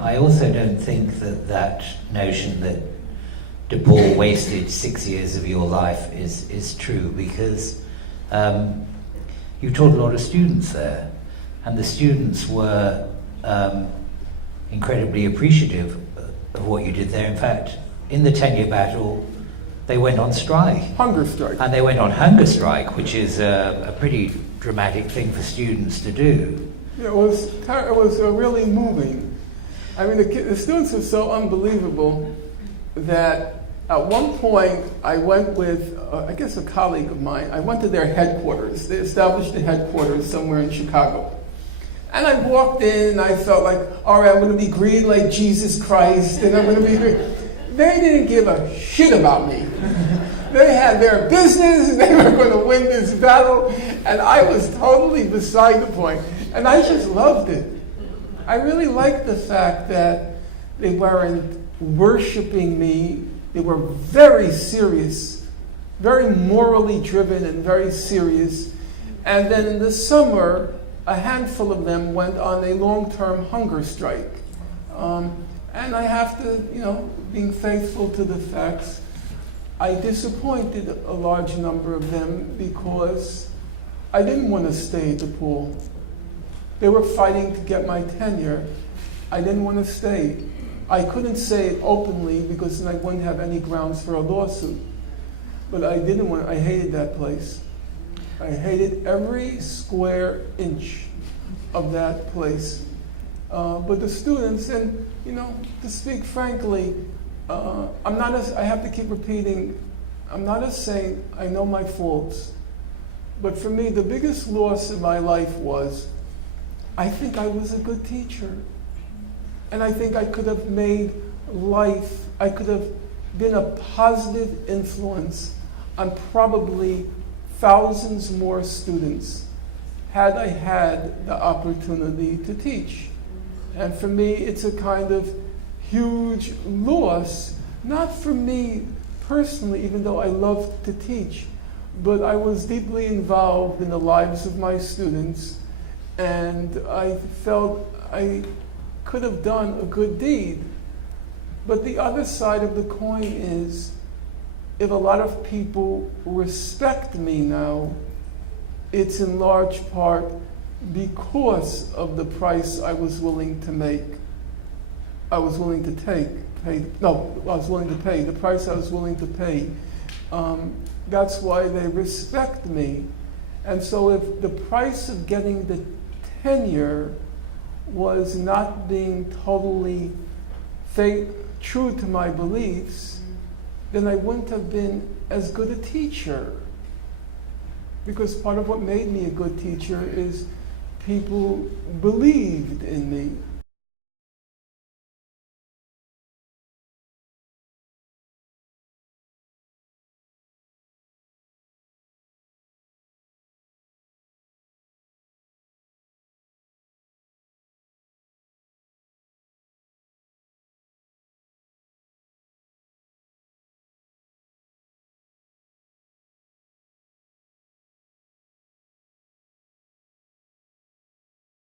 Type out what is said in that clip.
I also don't think that that notion that De Paul wasted 6 years of your life is true, because you taught a lot of students there, and the students were incredibly appreciative of what you did there. In fact, in the tenure battle, they went on strike. Hunger strike. And they went on hunger strike, which is a pretty dramatic thing for students to do. Yeah, it was really moving. I mean, the students are so unbelievable that at one point I went with, I guess, a colleague of mine. I went to their headquarters. They established the headquarters somewhere in Chicago. And I walked in and I felt like, all right, I'm going to be greeted like Jesus Christ, and I'm going to be greeted. They didn't give a shit about me. They had their business, and they were going to win this battle, and I was totally beside the point. And I just loved it. I really liked the fact that they weren't worshiping me. They were very serious, very morally driven and very serious. And then in the summer, a handful of them went on a long-term hunger strike. And I have to, being faithful to the facts, I disappointed a large number of them because I didn't want to stay at the pool. They were fighting to get my tenure. I didn't want to stay. I couldn't say it openly because then I wouldn't have any grounds for a lawsuit. But I hated that place. I hated every square inch of that place. But the students, and to speak frankly, I have to keep repeating, I'm not a saint, I know my faults. But for me, the biggest loss in my life was, I think I was a good teacher. And I think I could have made life, I could have been a positive influence on probably thousands more students had I had the opportunity to teach. And for me, it's a kind of huge loss, not for me personally, even though I love to teach, but I was deeply involved in the lives of my students, and I felt I could have done a good deed. But the other side of the coin is, if a lot of people respect me now, it's in large part because of the price I was willing to make. I was willing to pay, the price I was willing to pay. That's why they respect me. And so if the price of getting the tenure was not being totally true to my beliefs, then I wouldn't have been as good a teacher. Because part of what made me a good teacher is people believed in me.